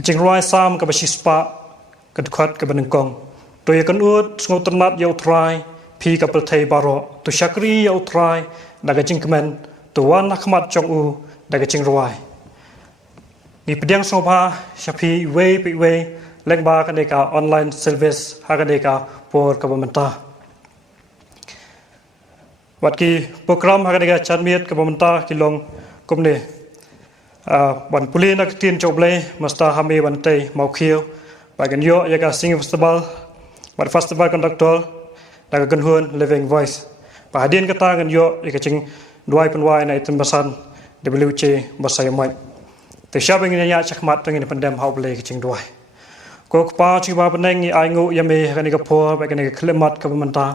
kecing ruai sam ke basispa kedekhat ke benengkong to ya kan ut ngotenat ya utrai pi ka pelthai baro to syakri ya utrai daga jingkemen to wan akhmat chong u daga jing ruai ni pediang soba syapi we lengba kan deka online service ha kan deka por ka pemerintah wat ki program ha kan deka chanmiet ka pemerintah kilong komne ban puli nak tin joble masta hame ban tei mau khiu bagan yo ya ka sing festival ban festival conductor daga kan huan living voice pa hadin kata kan yo ya ka ching duai penwai na item basan WC basai mai te syabing nya chakmat tengin pendam hauble ka ching duai ko pa chi ba beneng ai ngu ya me kan ka por ba kan ka klimat ka pemerintah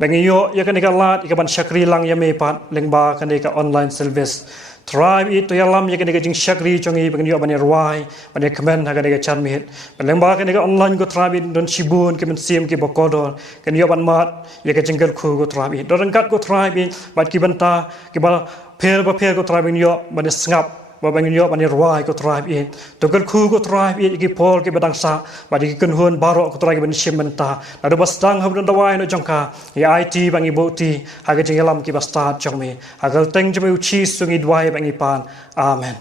bangi yo ya kan ka lat ka ban syakri lang ya me pat lengba kan ka online service tribe itu yalam ya kan ka jing syakri chongi bangi yo ban ruai ban comment ha kan ka chan mit ban lengba kan ka online ko tribe don sibun ke men sim ke bokodor kan yo ban mat ya ka jinggal khu ko tribe don kat ko tribe bat ki banta ke ba pher ko tribe yo ban sngap bangi yo ban ruai ko tribe in to kan khu ko tribe in ki pol ke badang sa ba di kan hun baro ko tribe ban sim menta ado bastang ha don dawai no jongka ya IT bangi boti ha ka jingalam ki basta chongme ha gal teng jme uchi sungi dwai bangi pan amen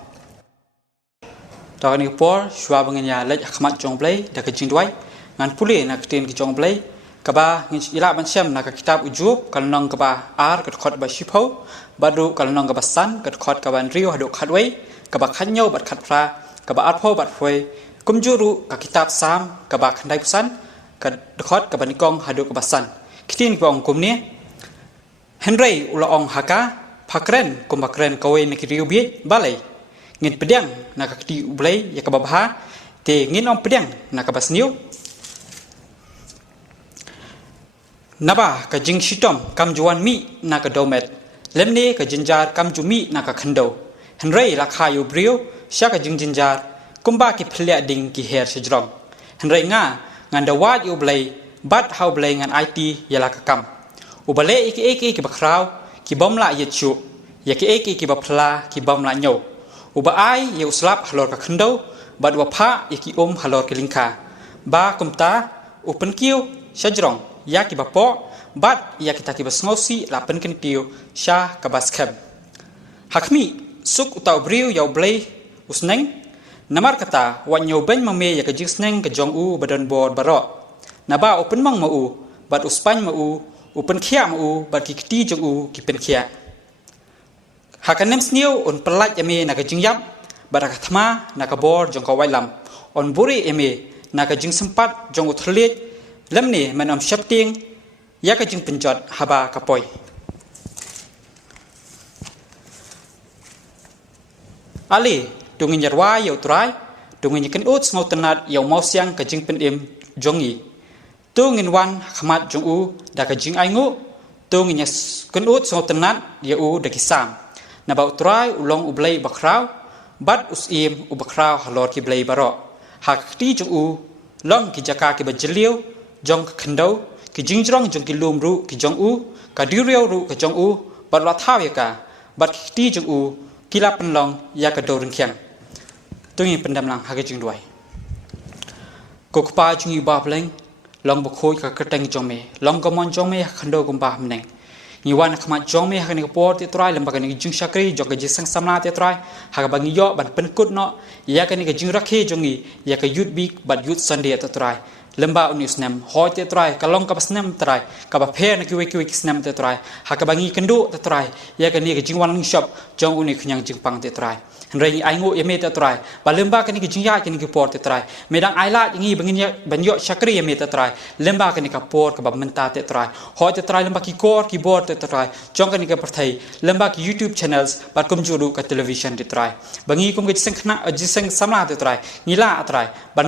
ta ni por shwa bangi nya lech akhmat jongplay da ka jing dwai ngan puli na tin ki jongplay ka ba ngi ila ban sem na ka kitab ujub kal nong ka ba ar ka khot ba shipho badu kal nong ka ba san ka khot ka ban rio hadu khatwei ka ba khanyo bat khat pra ka ba arpho bat phoi kumjuru ka kitab sam ka ba khandai pusan ka khot ka ban kong hadu ka ba san kitin ko ong kumni henry ula ong haka phakren kumakren kawe ni riu bi balai ngin pedang na ka ti ublai ya ka ba bha te ngin ong pedang na ka basniu naba ka jing shitom kam juan mi na ka domet lemne ka jinjar kam jumi na ka khando henry la khayu brio sha ka jing jinjar kumba ki phlia ding ki her sejrong henry nga nganda wat yu blai bat how blai ngan IT yala ka kam ubale iki ki bakraw ki bom la yechu ya ki ki bapla ki bom la nyo uba ai ye uslap halor ka khando bat wa pha ki halor ki lingkha ba kumta upen kiu sejrong ya ki bapo bat ya kita ki basngosi la pen ken tiu sha ka baskem hakmi suk utau briu yau blai usneng namar kata wan nyo ben mame ya ka jingsneng ka jong u badan bor baro naba open mang mau bat uspan mau upen khia mau bat ki ti jong u ki pen khia hakanem sniu on pelat yame na ka jingyap baraka thma na ka bor jong ka wailam on buri eme na ka jing sempat jong u thlet lamne manom shapting ya ka jing penjot haba ka poi ali tungin yarwa yau trai tungin ken ut ngau tenat yau mau siang ka jing pen im jongi tungin wan khmat jong u da ka jing aingu tungin yes ken ut ngau tenat ya u da kisam na ba trai ulong ublai bakraw bat usim u bakraw halor ki blai baro hak ti jong u long ki jaka ki bajliu jong khando ki jingjrong jong ki lumru ki jong u ka diriau ru ka jong u bat la thaw ya ka bat ti jong u kila penlong ya ka doreng kyang tungi pendam lang ha ka jing duai ko kpa jing ba bleng long bkhoi ka kateng jong me long ka mon jong me khando kum ba mneng ni wan khma jong me ha ni por ti trai lam ba ka ni jing shakri jong ka jisang samla ti trai ha ka bangi yo ban pen kut no ya ka ni ka jing rakhe jong ni ya ka yut bi bat yut sunday ti trai lemba unis nem hoi te trai kalong ka basnem trai ka ba phe na kiwe kisnem te trai ha ka bangi kendu te trai ya ka ni ka jingwan shop jong uni khnyang jingpang te trai rei ai ngo yeme te trai ba lemba ka ni ka jingya ka ni ki por te trai medang ai la ngi bangin banyo shakri yeme te trai lemba ka ni ka por ka ba menta te trai hoi te trai lemba ki kor ki bor te trai jong ka ni ka parthai lemba ki youtube channels ba kum juru ka television te trai bangi kum ka jisang khna jisang samla te trai ngila trai ban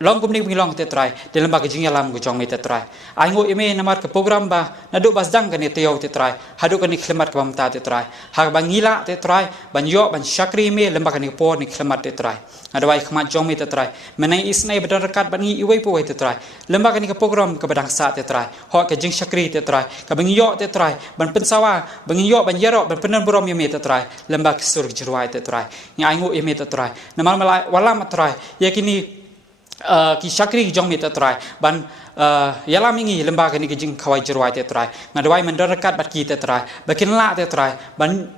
long kumni long te try de lembaga jing yalam go jong me te try ai ngo ime namar ke program ba na do bas dang kan te yo te try hadu kan ni khlemat ke bamta te try ha ba ngila te try ban yo ban shakri me lembaga ni por ni khlemat te try adawai khmat jong me te try menai isnai bedan rekat ban ngi iwai po te try lembaga ni ke program ke badang sa te try ho ke jing shakri te try ka ban yo te try ban pensawa ban yo ban yero ban penan borom me te try lembaga sur jirwai te try ni ai ngo ime te try namar malai wala mat try yakini ki shakri jong me te try ban yala mingi lembaga ni jing khawai jirwai te try ngadawai mandar rekat bat ki te try bakin la te try ban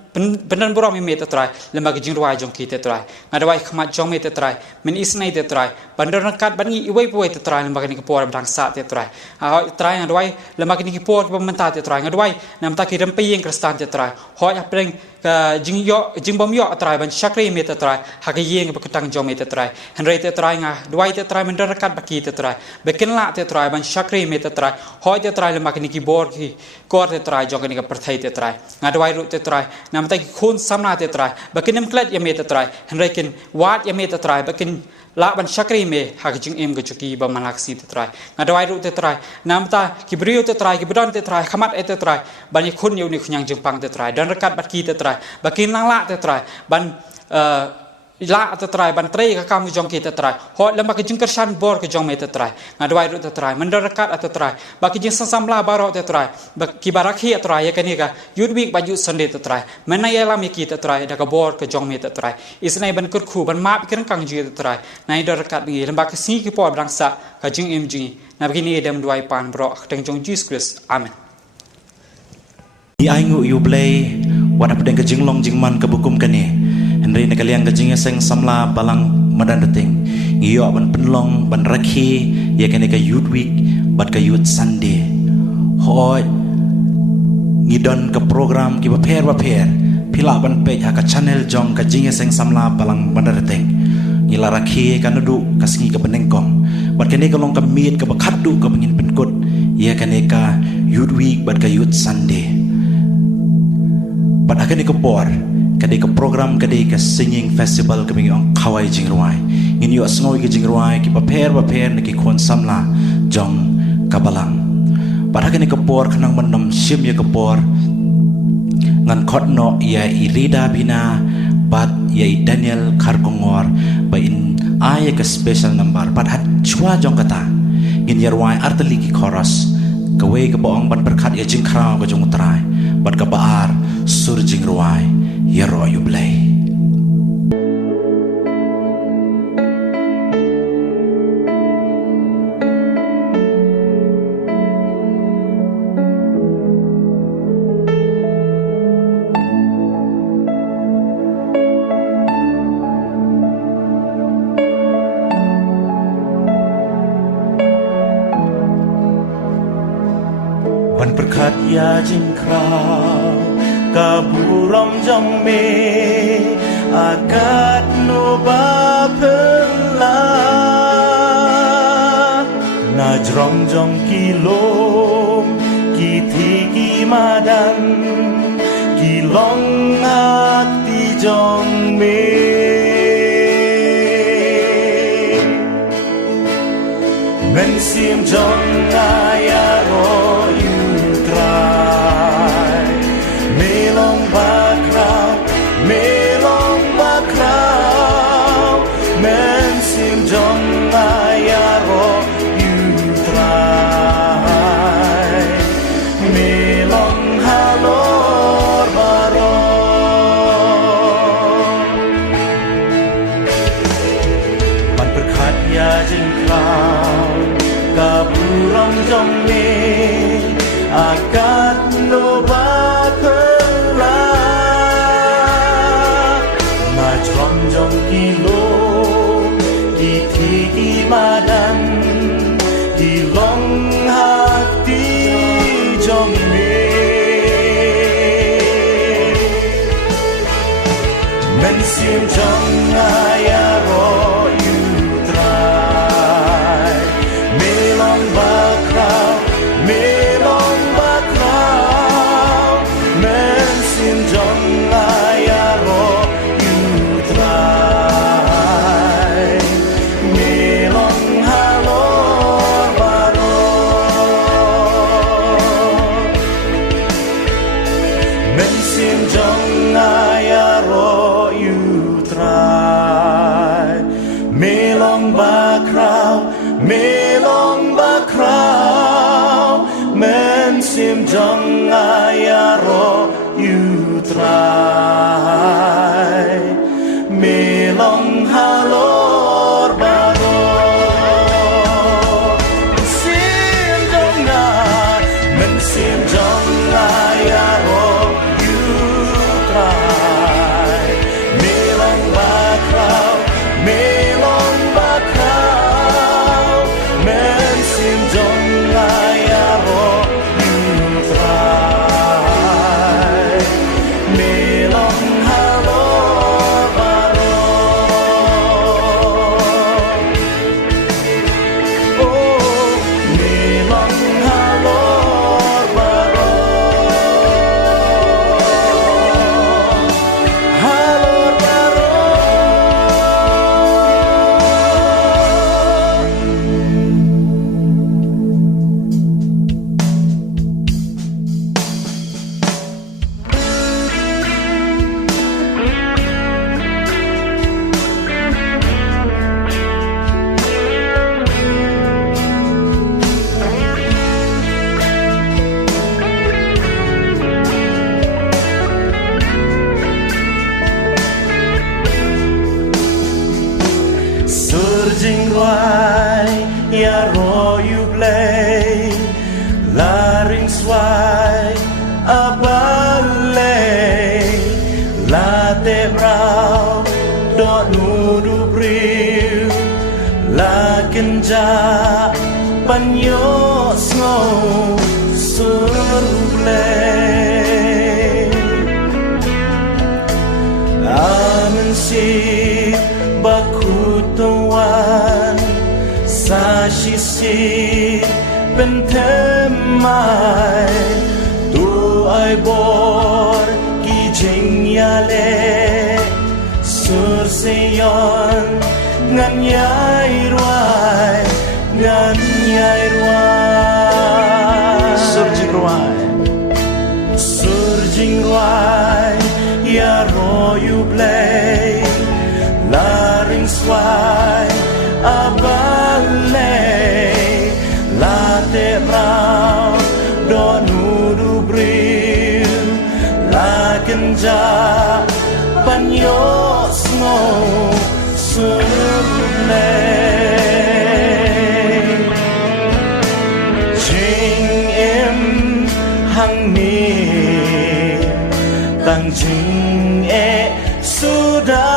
benar borom me te try lembaga jing ruai jong ki te try ngadawai khmat jong me te try men isnai te try bandar rekat ban ngi iwai puai te try lembaga ni por bang sa te try try ngadawai lembaga ni por pementa te try ngadawai nam ta ki rempe yang kristan te try ho ya preng ka jing bom yo try ban shakri me te try ha ka yeng ba ketang jong me te try henry te try nga dwai te try mandar rekat baki te try bekin la te try ban shakri me te try ho te try lembaga ni ki bor ki kor te try jong ni ka perthai te try ngadawai ru te try nam ta ki khun samna te try bakin nem klet ya me te try henry kin wat ya me te try bakin la ban shakri me ha ka jing em ga chuki ba malak si te try ngadawai ru te try nam ta ki brio te try ki budon te try khamat e te try ban ni khun yu ni khunyang jing pang te try dan rekat bat ki te try bakin lang la te try ban la te try ban trei ka kam jong ki te try ho lamba ka jing kersan bor ka jong me te try ngadawai ru te try mandar rekat te try ba ki jing samla baro te try ba ki barakhi te try ya ka ni ka yud week ba yud sunday te try mena ya lam ki te try da ka bor ka jong me te try isnai ban kut khu ban map ki kang ji te try nai dar rekat ni lamba ka si ki por brang sa ka jing em ji na begini dem duai pan bro teng jong Jesus Christ amen ni aingu yu blai wat ap deng ka jing long jing man ka bukum ka ni Henry nak kalian kajing seng samla balang madan deting ngiyo ban penlong ban rakhi ya kene ka youth week bat ka youth sunday hoy ngidon ka program ki ba pher pila ban pe ha ka channel jong kajing seng samla balang madan deting ngila rakhi ka nudu kasingi ka benengkong bat kene ka long ka meet ka bakat du ka bengin penkut ya kene ka youth week bat ka youth sunday bat akene ka por kadai ke program kadai ke singing festival kami ang kawai jingruai ini yo asngoi ke jingruai ki paper niki khon samla jong kabalang pada kini ke por kanang menom sim ya ke por ngan khotno ya irida bina bat ya Daniel Karkongor ba in aya ke special number pat hat chua jong kata ngin yarwai arteli ki chorus kawe ke boong ban berkat ya jingkrao ke jong trai bat ke baar sur jingruai Yero you blay. Ban berkat ya jingkrao kaburam jong me akat no ba phela na jrong jong kilom ki thi ki madan ki long ati jong me men sim jong aya ro yu try melong bakrau men sim jong aya ro yu try melong halor baro man berkat ya jengkau kaburam jong me akat no bakela na jong jong kilo di thi madan di long hati jong me men sim jong aya ro yu try melong bakrau men sim jong aya ro yu try melong melong bakrau men sim jong ayaro utrai melong halor baro sim jong men sim jong ayaro utrai melong bakrau melong bakrau men sim jong ayaro utrai melong halor baro oh melong halor baro halor baro Surging ruai ya royu play laring swai abale late brau do nudu briu la kenja panyo snow surble amen si bakutuan sa sisi pentemai tu ai bor ki jingyale sur seyon ngan yai ruai surging ruai ya royu play laring swai abale late brau do nudu briu la kenja panyo snow surle jing im hang ni tang jing e sudah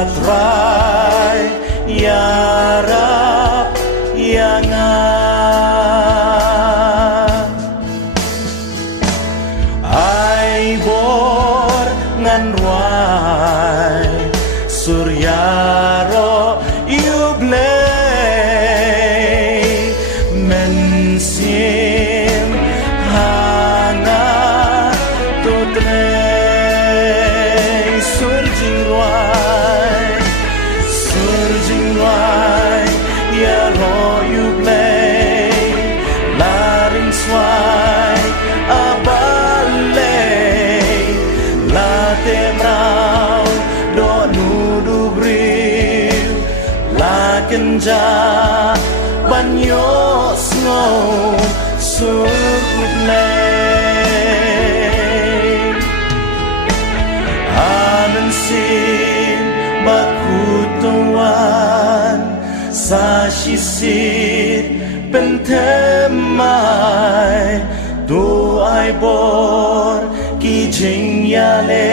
atrai yarap yanga ai bor ngan ruai suryaro yuble men sim hanga tutre surging ruai ya royu play laring swai abale late brau do nudu briu la kenja banyo snow surle amen sin bakutuan sa sisit pentemai tu ai bor ki jingyale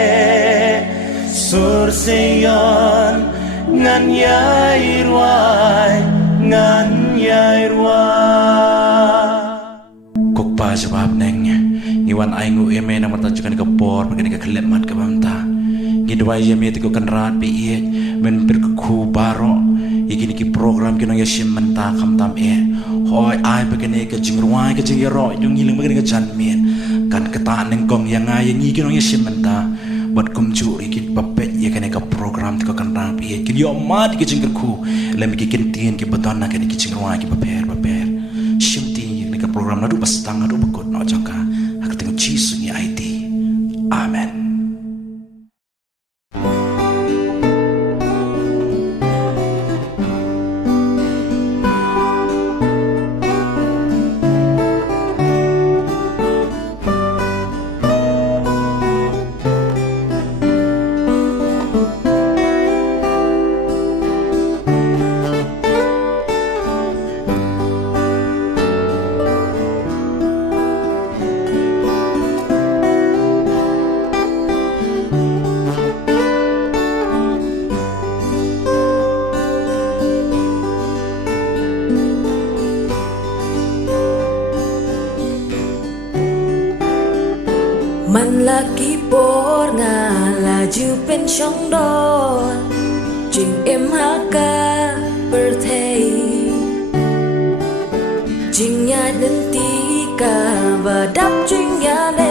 sur seyon ngan yai ruai Kukpa jawab neng Ngiwan aingu eme na matajukan ka por Pagani ka kelemat ka bamta Gidwai yami tiko kan raat pi iet Men berkeku baro Igini ki program kinong yashim menta kamtam Hoi ai pagani ka jingruai ka jingyaro Yung hilang pagani ka janmin Kan ketaan neng kong yang ay Yang kinong yashim menta Buat kumcuri kit papet Ya kani ka program tiko kan raat pi iet Kini yomat ki jinggerku Lami ki kintin ki beton na kani ki jingruai ki paper Shimti yang ka program nadu pastang nadu bakut no jangka Hak tengok Jisu ni IT Amen อยู่เป็นช่องดอนจึงเอ็มหากาเปิดเทจึงยาดันตีกาบาดับจึงยาเล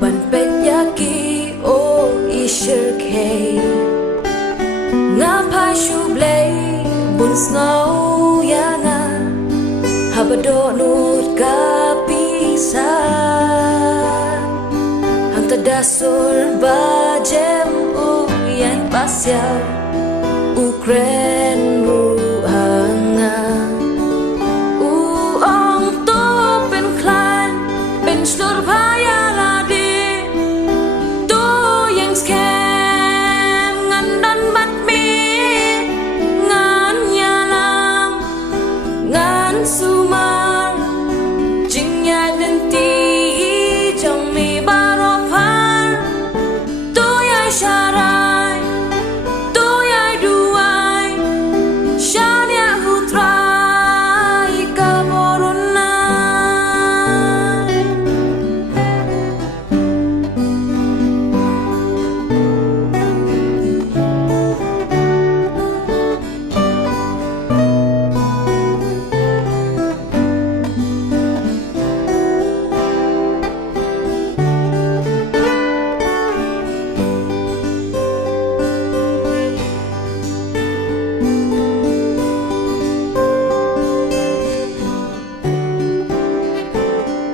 บันเป็ดยากีโออิเชอร์เคงาพาชูเบลบุนสโนยางาฮับโดนูดกาปิซาฮังตะดาสุรบาเจมอุยันปัสยาอุเครนรูฮังาอุองโตเป็นคลานเป็นสโลร์พายาลาดีโตยังสแคมงันดันบัดมีงานยาลามงานสุมาจึงยาดันตีจงมีบารอพานตัวยายชารายตัวยายดูไอชาเนียหุตรายกาบรนา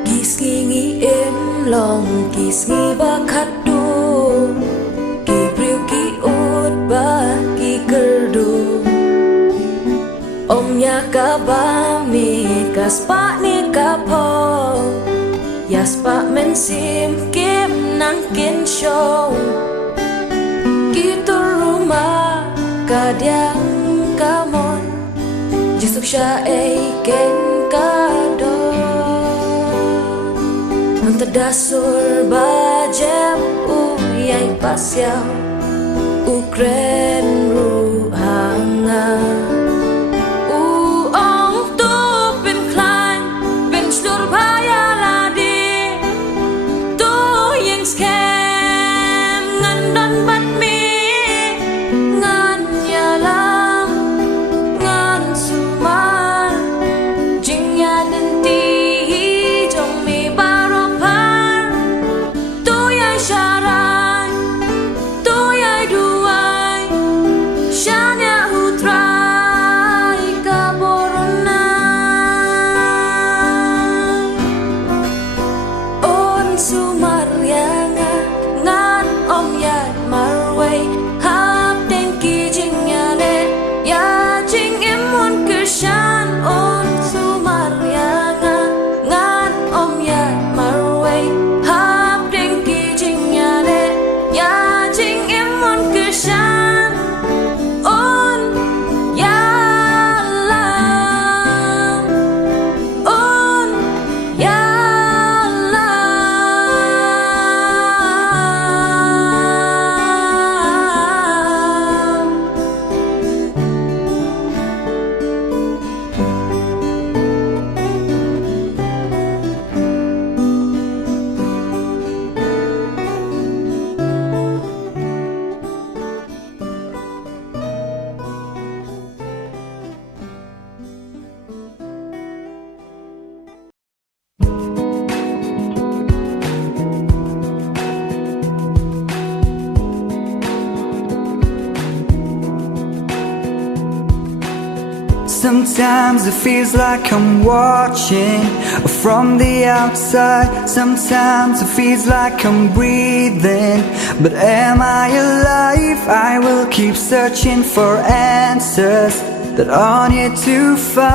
Kisngi em long kisngi ba khadu ki priu ki ut ba ki kerdu om ya ka ba mi ka spa ni ka po ya spa men sim kim nang kin show ki tu rumah ka diang ka mon jisuk sha ei ken ka do Terdasur bajem uyai pasyau Ukren ruhanga Uong tu bin klein bin slur baya ladi Tu yang skem ngan dan bat mi ngan yalam ngan sumar jing ya den ti jong mi ba Sharai, toyai duai, shania hutrai kaborona. On sumaryanga ngan om yat marway, hap den ki jingyale, ya jing imun kershan. On sumaryanga ngan om yat marway, hap den ki Ya jing imun kershan on ya lam on ya Sometimes it feels like I'm watching from the outside. Sometimes it feels like I'm breathing. But am I alive? I will keep searching for answers that aren't yet to find.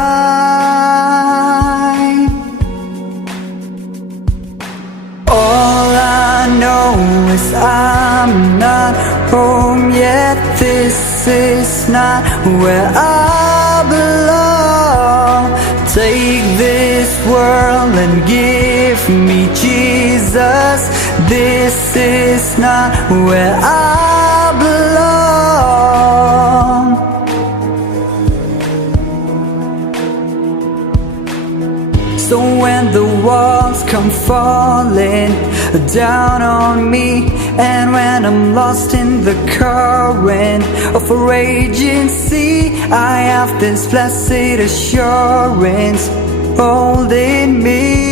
All I know is I'm not home yet. This is not where I belong. Take this world and give me Jesus. This is not where I belong. So when the walls come falling down on me And when I'm lost in the current of a raging sea, I have this blessed assurance holding me.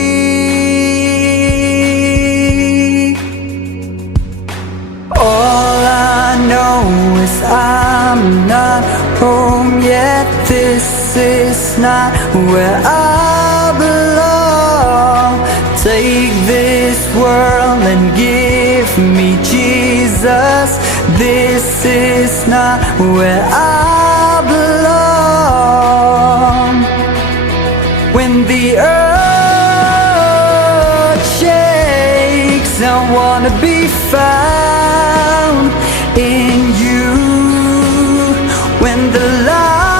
All I know is I'm not home yet. This is not where I belong. Take this world and give me Jesus. This is not where I belong. When the earth shakes, I wanna be found in you. When the lights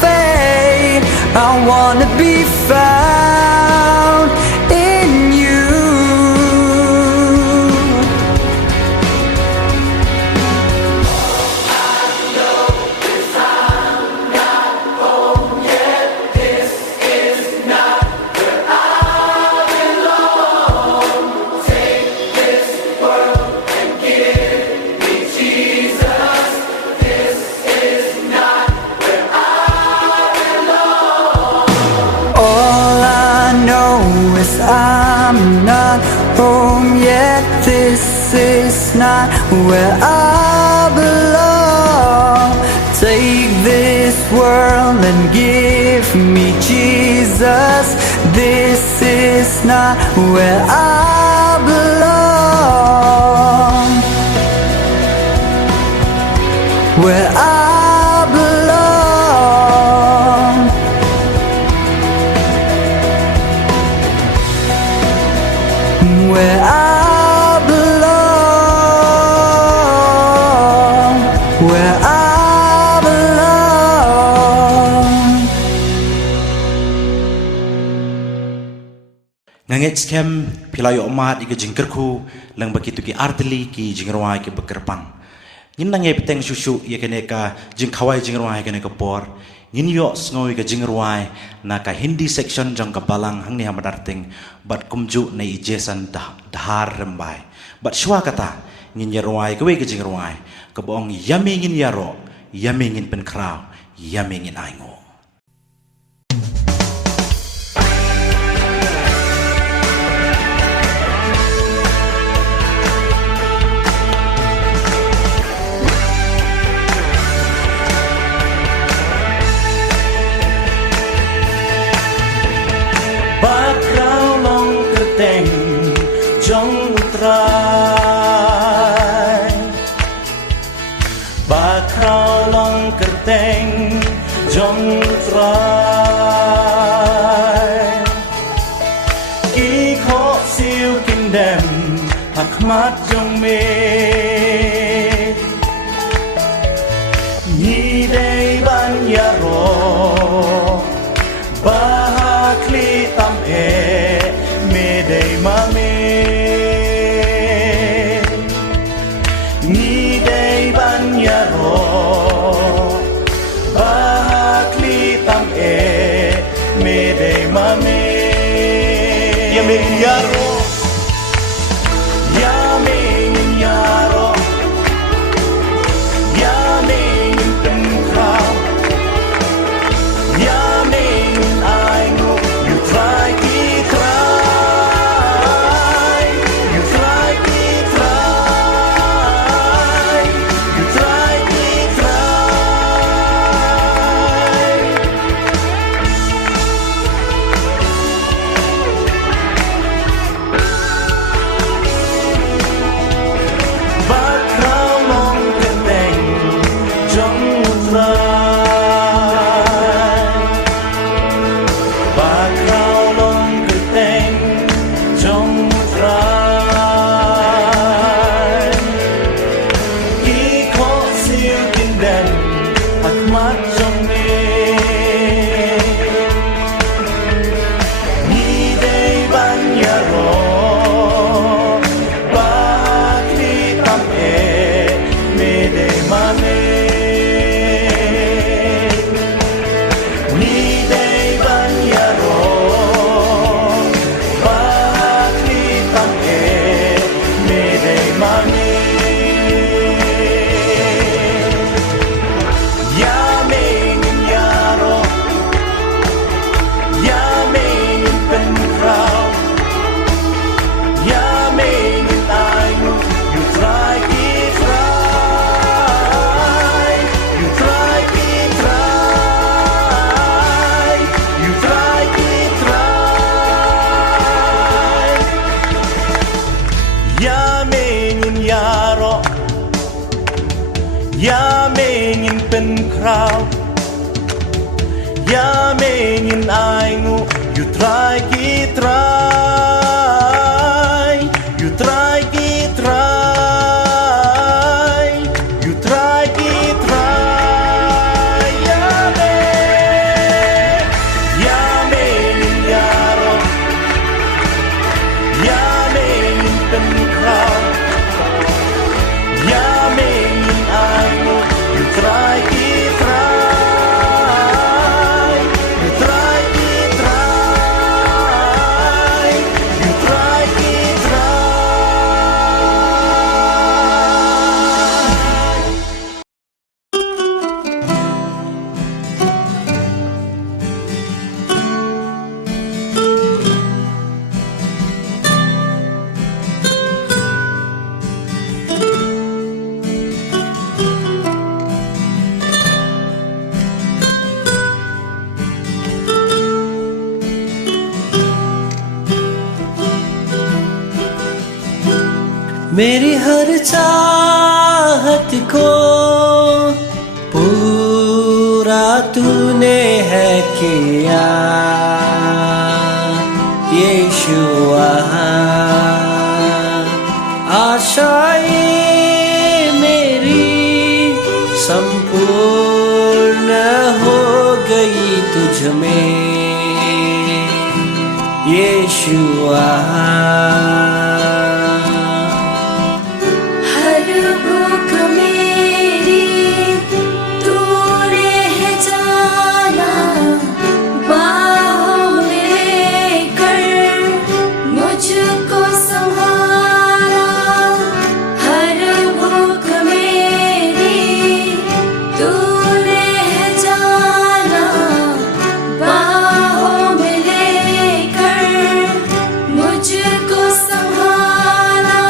fade, I wanna be found in you. I'm not home yet. This is not where I belong. Take this world and give me Jesus. This is not where I belong. Where I belong. Where I belong. Where I belong. Ngangit skem pilayo omat ika jingkerku lang begitu ki arteli ki jingrawai ki bekerpang. Ngin nang peteng susu ya kene ka jingkawai jingrawai kene ka por. Ngin yo snoi ka jingrawai na ka Hindi section jang ka balang hang ni hamadarting bat kumju na ijesan dahar rembai. Bat shwa kata ngin yarwai ka we ka jingrawai ka boong yami ngin yaro yami ngin penkraw yami ngin aingo. Bakrau long kerteng jong trai ki kho siu kim dem hakmat jong me ni dei ban ya ro bahakli tam e me dei ma me ni dei ban ya ro bahakli tam e me dei ma me ya me ya ro ya me ya ro Ya mengin yaro Ya mengin pen crowd Ya mengin aingu You try ki try You try ki try You try ki try Ya mengin yaro Ya mengin pen crowd Ya mengin aingu You try ki try You try ki try You try ki try मेरी हर चाहत को पूरा तूने है किया यीशुआ आशाएं मेरी संपूर्ण हो गई तुझ में यीशुआ हर भूख मेरी तूने है जाना बाहों में लेकर मुझको संभाला हर भूख मेरी तूने है जाना बाहों में लेकर मुझको संभाला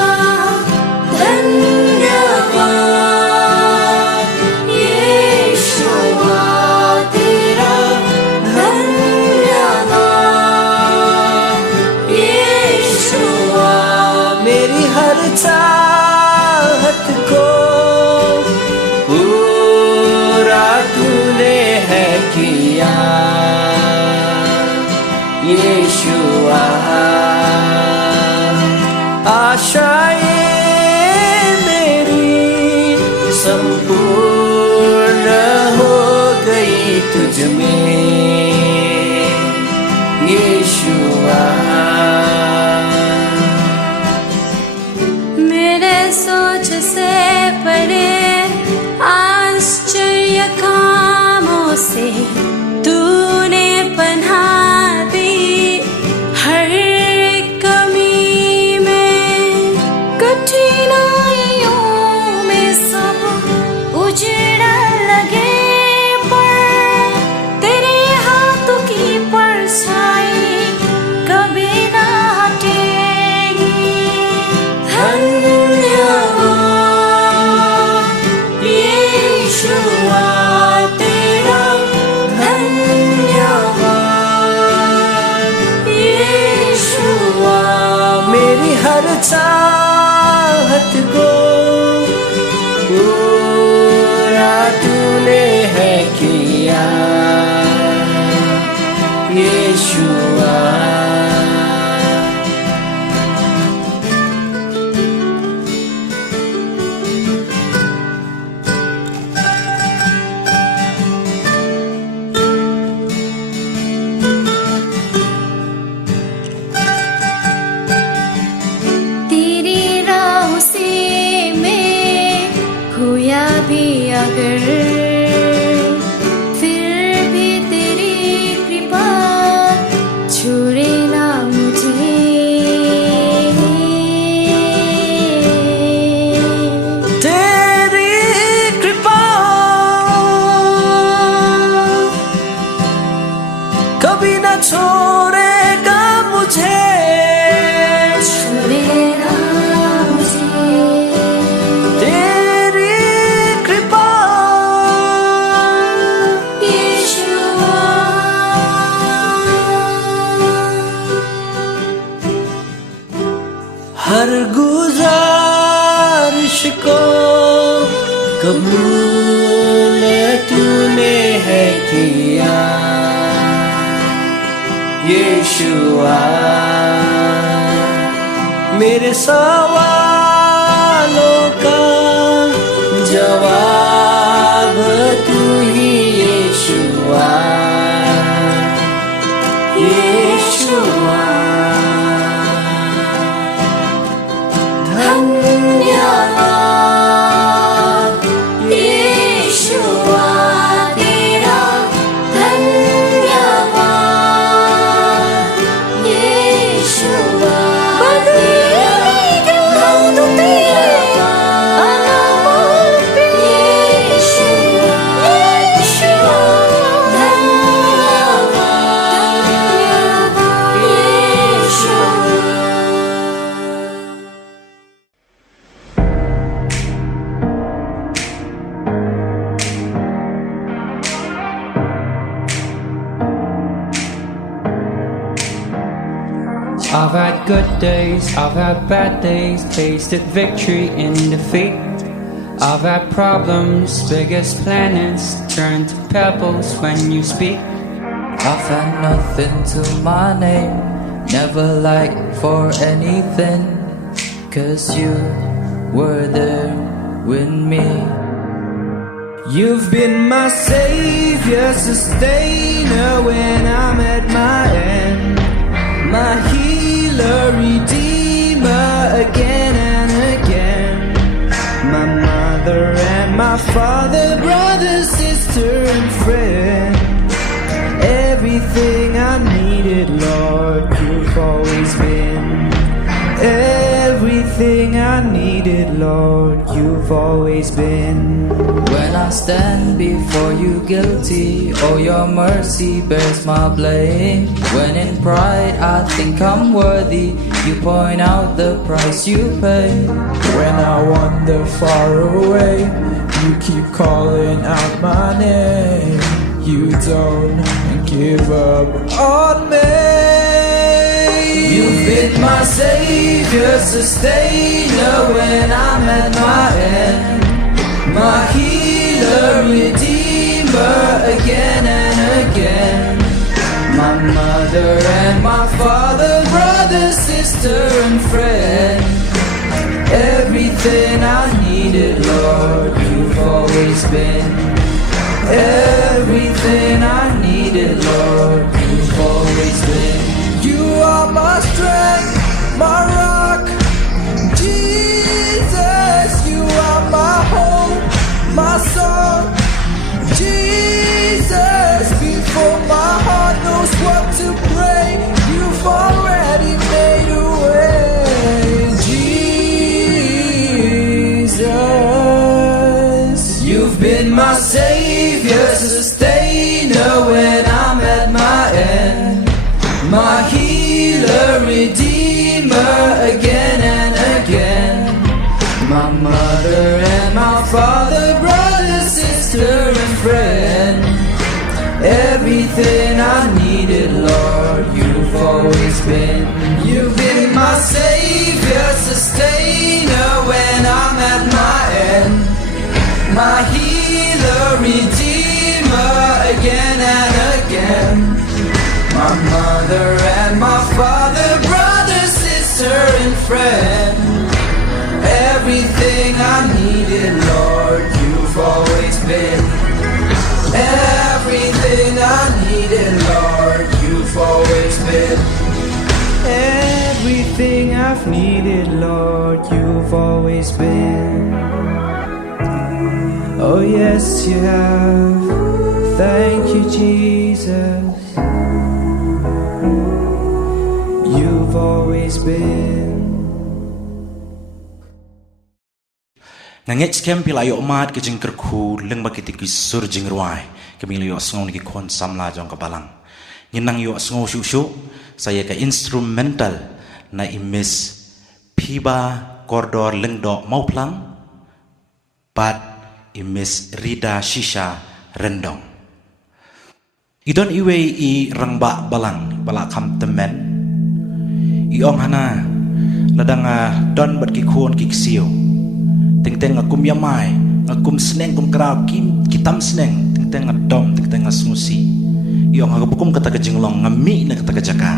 धन्यवाद यीशुआ तेरा धन्यवाद यीशुआ मेरी हर चाहत को पूरा तूने है किया यीशुआ आशाएं मेरी संपूर्ण हो गई तुझ में यीशुआ मेरे सोच से परे आश्चर्य कामों से तूने पनाह दी हर कमी में कठिनाइयों में सब उजड़ लगे पर तेरे हाथों की परछाई कभी ना हटेगी धन्यवाद यीशुआ तेरा धन्यवाद यीशुआ मेरी हर चाहत को पूरा तूने है किया यीशुआ तेरी राह से मैं खोया भी अगर फिर भी तेरी कृपा छोड़े ना मुझे तेरी कृपा कभी न छोड़ेगा मुझे छोड़े ना मुझे तेरी कृपा गुजारिश को कबूल तूने है किया यीशुआ मेरे सवालों का जवाब तू ही यीशुआ यीशुआ धन्यवाद यीशुआ तेरा धन्यवाद यीशुआ I've had good days, I've had bad days, tasted victory in defeat. I've had problems, big as planets, turn to pebbles when you speak. I've had nothing to my name, never lacked for anything, 'cause you were there with me. You've been my savior, sustainer when I'm at my end, my healer, redeemer again and again, my mother and my father, brother, sister and friend. Everything I needed, Lord, you've always been. Everything I needed, Lord, you've always been. When I stand before you guilty, oh your mercy bears my blame. When in pride I think I'm worthy, you point out the price you pay. When I wander far away, you keep calling out my name. You don't give up on me. You've been my savior, sustainer when I'm at my end, my healer, redeemer again and again, my mother and my father, brother, sister and friend. Everything I needed, Lord, you've always been. Everything I needed, Lord, you've always been. You are my strength, my rock, Jesus. You are my hope, my song, Jesus. Before my heart knows what to pray, you've already made a way, Jesus. You've been my savior, sustainer when I'm at my end, my healer, redeemer again and again, my mother and my father, brother, sister and friend. Everything I needed, Lord, you've always been. You've been my savior, sustainer when I'm at my end, my healer, redeemer again and again, my mother and my father, brother, sister and friend. Everything I needed, Lord, you've always been. Everything I needed, Lord, you've always been. Everything I've needed, Lord, you've always been. Oh yes, you have. Thank you, Jesus. You've always been. Nangech kem pila yo mat ke jing kerku leng bakiti ki sur jing ruai kemi yo sngong ki kon samla jong ka balang nginang yo sngo shu shu saya ka instrumental na imis piba kordor leng do mau plang pat imis rida shisha rendong idon iwe I rangba balang bala kam temen I ong hana ladang don bat ki khon ki siu teng akum yamai akum sneng kum krau kitam sneng teng adom teng asmusi yo ngabukum kata ka jinglong ngami na kata ka jaka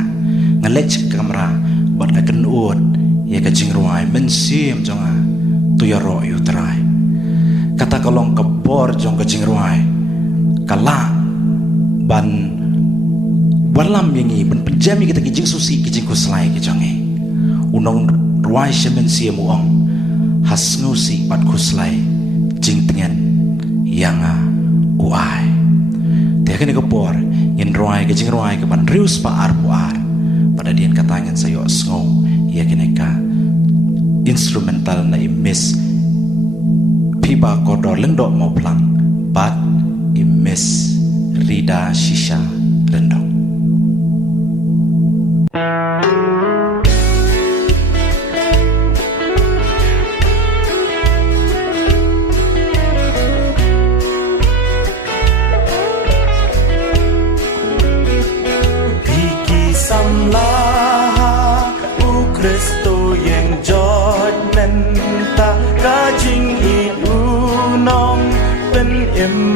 ngalech kamera bat nga kenut ya ka jingruai mensim jonga tu ya ro yu trai kata kalong kabor jong ka jingruai kala ban walam yangi ban penjami kita ki jing susi ki jing kuslai ki jonge unong ruai shemen sia muong has ngusi pat kuslai jing tengen yanga uai dia kene kapor yin ruai ke jing ruai ke ban rius pa ar puar pada dian katangan sayo sngo ia kene ka instrumental na imis piba kodor lendo mau plang bat imis rida shisha lendo.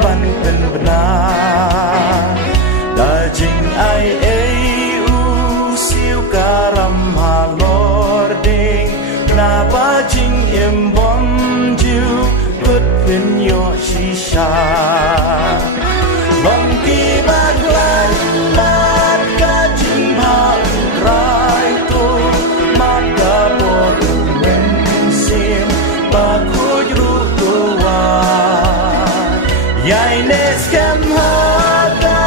Ban pen benar dajing ai u siu karam halor ding na bajing bom ju put pin yo shisha bom ki baglan mat ka jing ha rai to mat da bor men sim ba ku ru to wa yai nes kem ha ka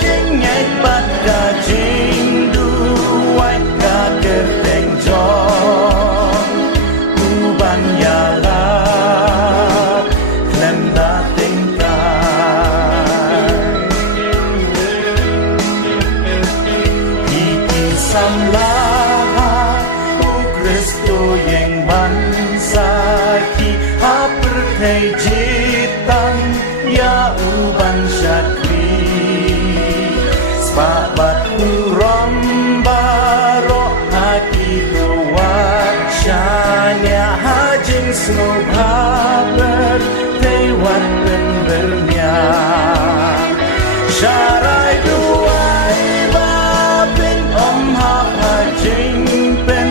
jing ngai bat ka jing du wai ka kerteng jong u ban ya la klem da ting ka iki sam la u Kristo yang ban sa ki ha per thei jitang ya uban syakri sabat uram baro haki doak syanya hajing snow haber tewat dan bernya syarai duai babin om hak hajing pen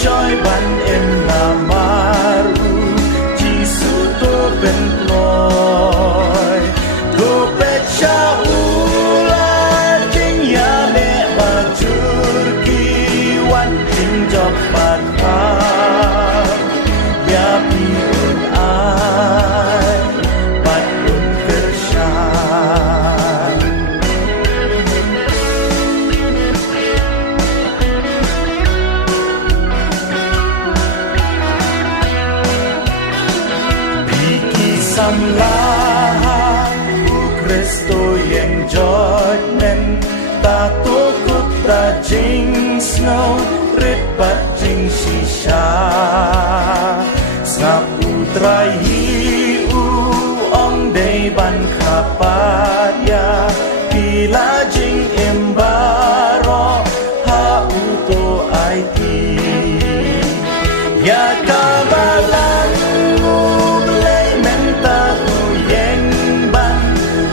shoy ban em namaru jisu to ben loy go pecha ulan jing ya le bajur ki wan jing jopat ha ya pi un ai bat un kershan biki samlah Kristo yang judgment ta tukut ta jing snow rit bat jing shisha snap utrai u ong dei ban kapat ya pila jing embaro ha uto it ya kabalan mulai menta yang ban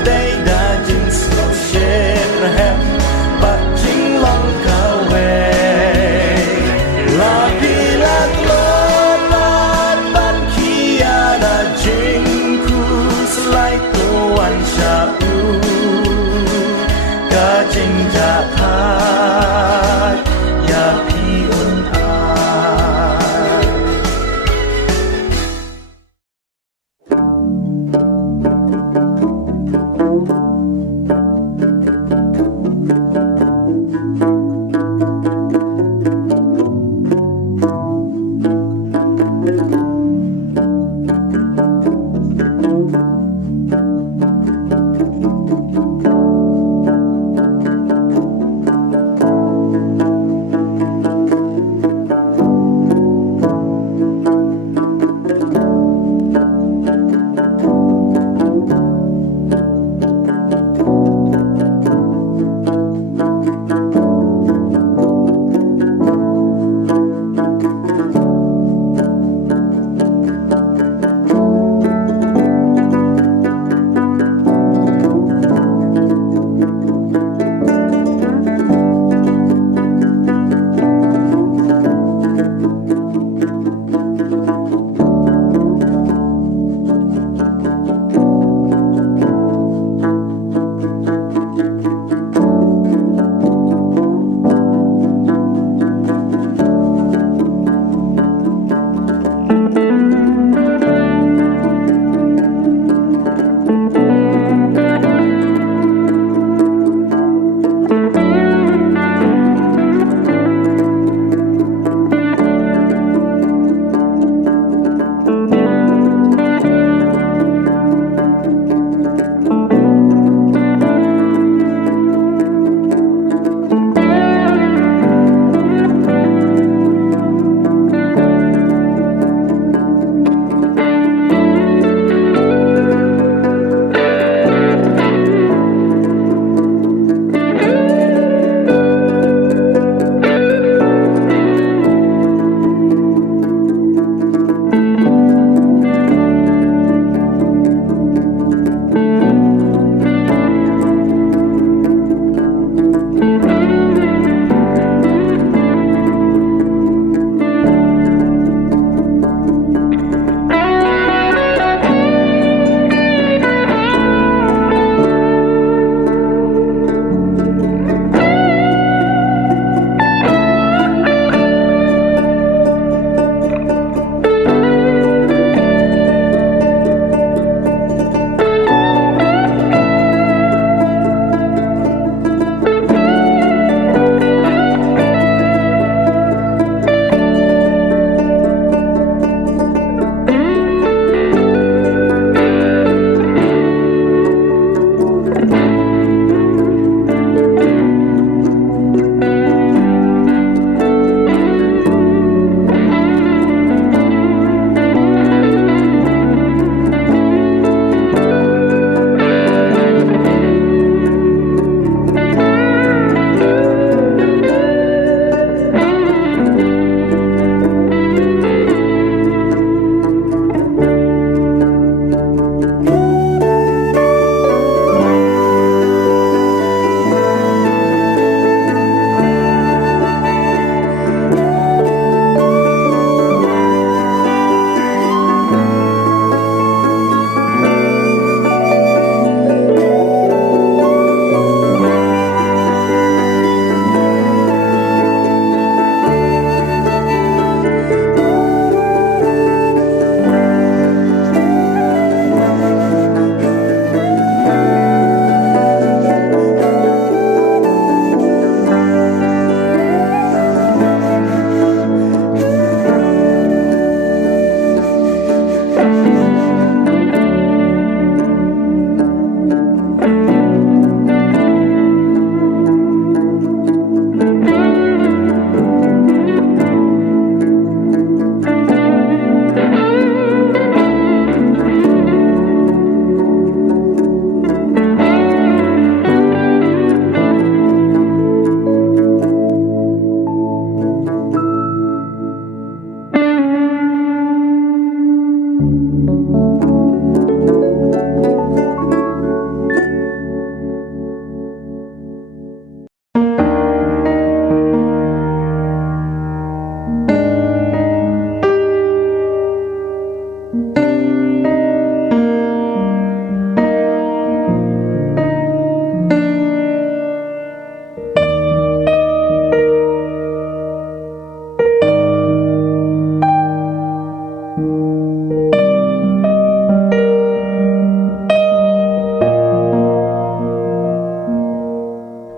dei da jing snow sherhem bat jing long kawe la pila lobat ban kia da jing kus lai tuan sha u ka jing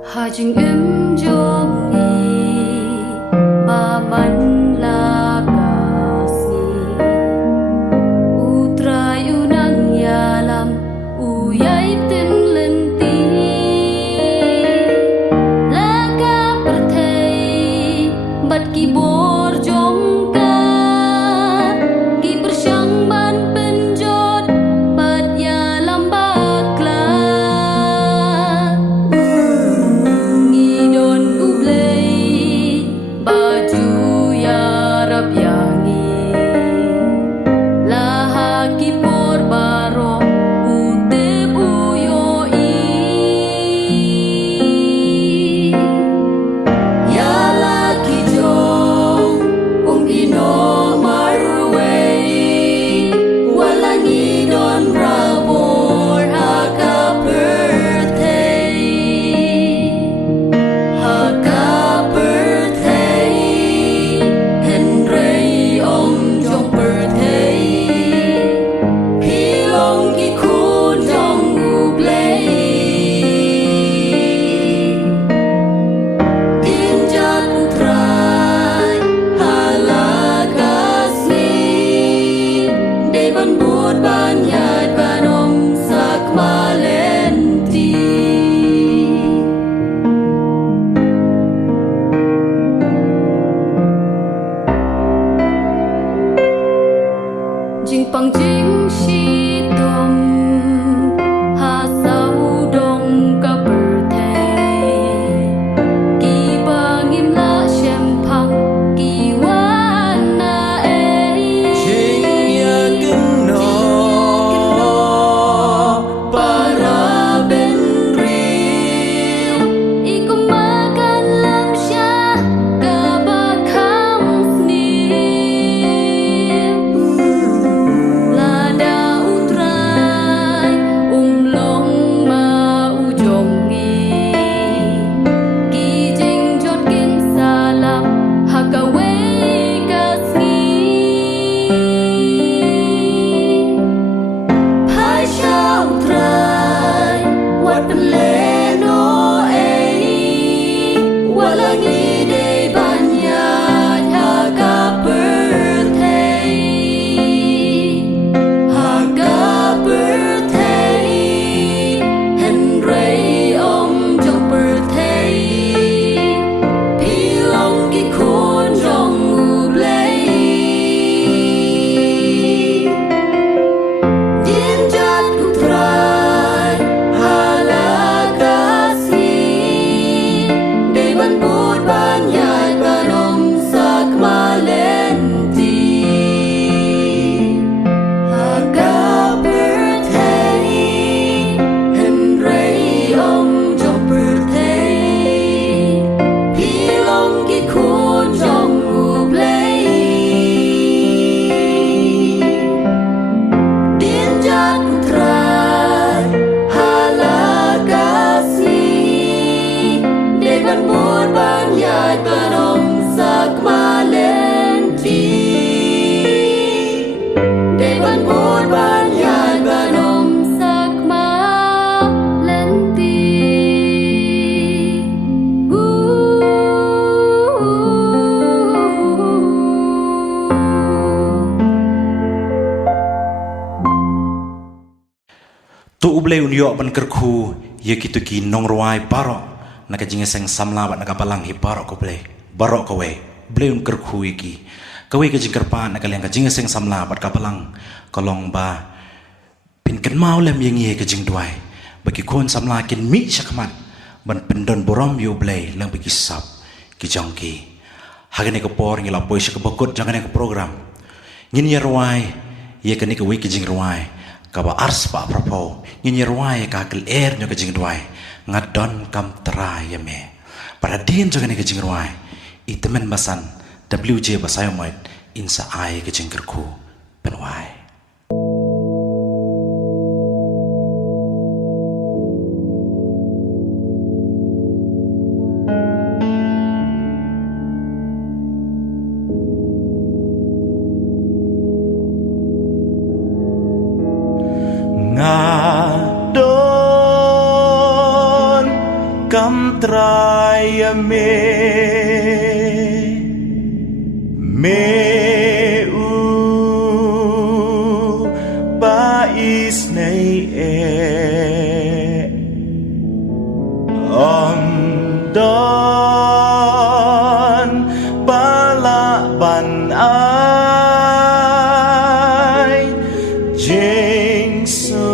Hajing jongi maman lagasi utray unang yalam uyay tinlenti laga pertay bat kibor jongka gibersyang ban penjot bat yalam bakla ngidon ublay baju ya rab yangi laha kipor baro ute buyoi ya laki jong ino marway walang ngidon rabor haka birthday Henry om jong birthday pilong gikun jong ublay dinjat utray halagasni deban bud banyat banom sakmalenti Jing pang jing shi tom ha sau dong ka birthday ki bang im la shem pang ki wan na ei Jing ya keno para ben real ikum makan lam sha ka bakam snil lada utray umlong ma ujongi kijing jot kin salam hakaway kasngi Hai sha utray wat penleno ei walang ide banyat haka birthday Henry om jong birthday pilong gikun jong ublay dinjat utray halagasni deban bud banyat banom sakmalenti Haga birthday Henry om jong birthday pilong gikun jong ublay dinjat utray halagasni deban bud banyat banom sakmalenti deban bud banyat banom sakmalenti Tu ublay unyo ban kerku ye kitu ki nong ruai paro naka jinga seng samla bat naka palang hi paro ko blay baro ko we blay un kerku iki kawe ke jingkar pa naka leng ka jinga seng samla bat ka palang kolong ba pin kan mau lem yang ye ke jing duai bagi kon samla kin mi sakmat ban pendon borom yo blay lang bagi sap ki jongki hagane ko por ngila boy sa kabakot jangan ke program ngin ya ruai ye kan ik wi ki jing ruai ka ba ars pa prapo ni ruai ka kil air nyo ka jing ruai ngadon kam tra ya me para din jo kan ik jing ruai itemen masan WJ basayomoit insa ai ka jing kerku penwai ngadon kam traya me u bais nei om don bala ban ai jing so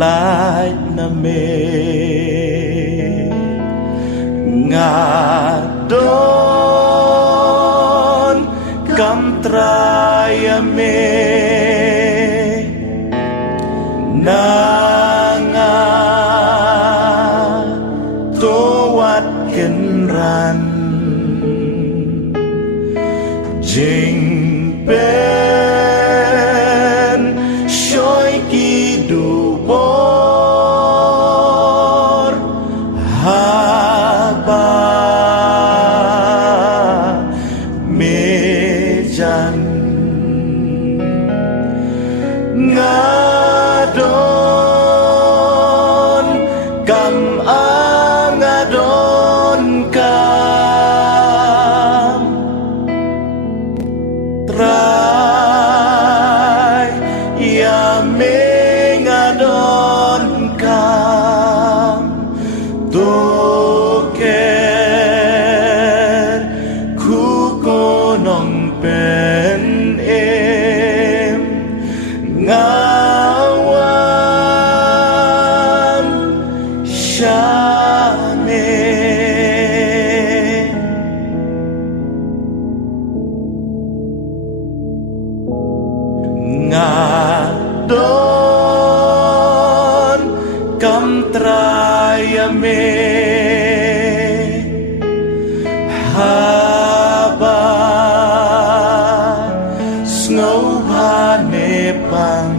light na me ngadon kam traya me nanga towat kenran jing pen shoy ki du bor haba mejan ngadon kam angadon kam try ya mengadon kam toker ku konong pen ngawam syame ngadon kam traya me haba snow bhane pang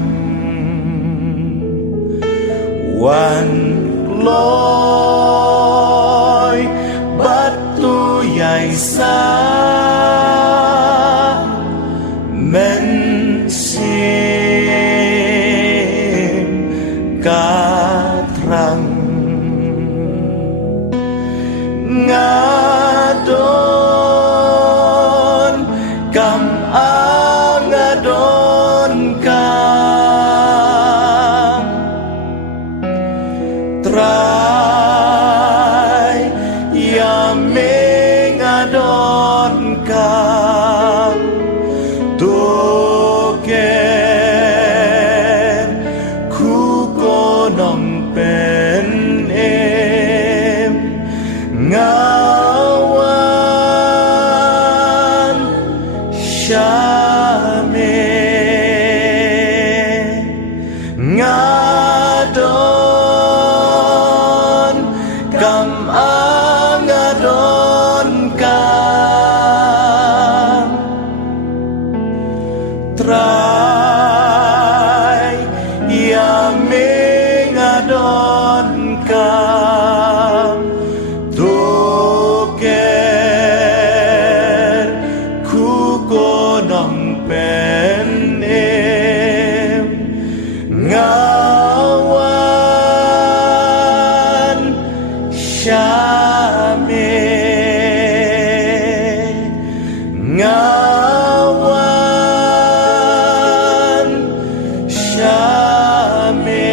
wan loy batu yai sa men sim katrang ngadon kam angadon kam try ya mengadon kam toker ku konong pen ngawan syame ngadon kam angadon kam try ya mengadon kam toker ku konong pen ngawan syame ngawan syame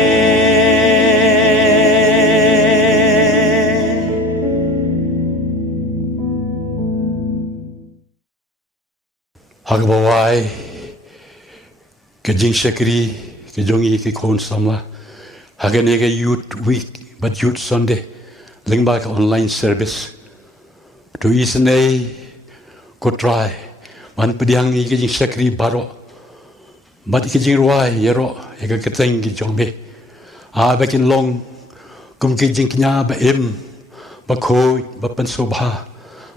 Hagbawai Kajing Shakri Kajongi Kikon Samla Haganega Youth Week but Youth Sunday Lingbak online service to Isnay ko try วันปดิงอีกจิงสักรีบารอบัดอีกจิงรวยเยรออีกกระเตงกิจงเบไปกินลงกุมกิจิงกิญาบะเอ็มบะโคยบะปันโซบา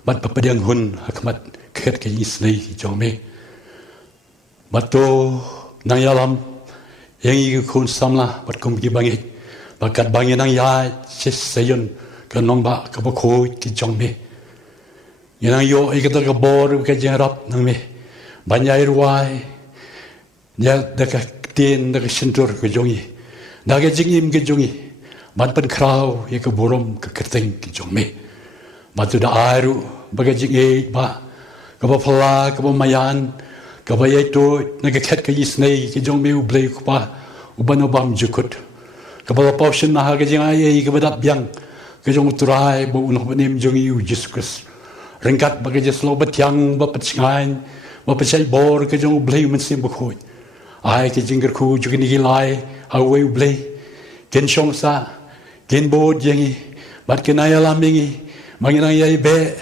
บัดปะปดิงหุนหักมัดเคิดกิจิสนีกิจงเบบัดโตนางยาลำยังอีกคนสำลาบัดกุมกิบังเอกบัดกัดบังยนางยาเชสเซยนกันน้องบะกับบะโคยกิจงเบยังโยอีกตะกบอร์กับจิงรับนังเมบรรยายรวยเนี่ยดักเตียนดักชินตัวกิจงอีดักจิงอิมกิจงอีมันเป็นคราวอีกบุรุมกับกระติงกิจงเมมาตุดาอารุบักจิงเอบะกับพลากับมายันกับยัยตัวนักแคทกับยิสเนยกิจงเมอุเบลกุปะอุบันอุบัมจุกุดกับพอชนะกับจิงไอกับดับยังกิจงตุรายบุญของนิมจงยูจิสกุสringkat bagi jeslo betiang bapetsingan bapetsai bor ke jong blei mensim bkhoi ai ke jingger khu jugini hilai hawe blei ken shongsa ken bod yangi bat kenaya lamingi mangina yai be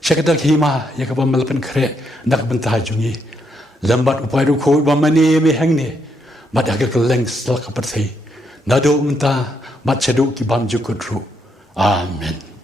shakadak hima yakaba malpen khre ndak bentah jungi lambat upai ru khoi bamani me hangne bat aga keleng sel kapatsai nado unta bat chadu ki bam jukudru amen